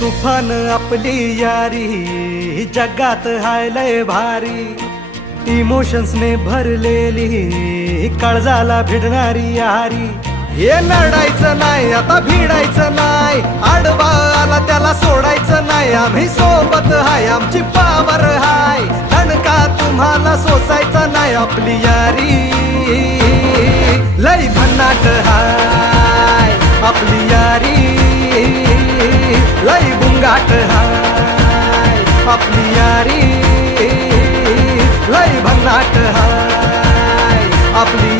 तुफान आपली यारी जगात हाय लय भारी, इमोशन्स ने भरलेली काळजाला भिडणारी यारी। हे लढायचं नाही आता भिडायचं नाही, आडवा आला त्याला सोडायचं नाही, आम्ही सोबत हाय आमची पावर हाय, दणका तुम्हाला सोसायचा नाही। आपली यारी लय भन्नाट हाय, आपली यारी लय बुंगाट हाय, आपली यारी लय भन्नाट हाय, आपली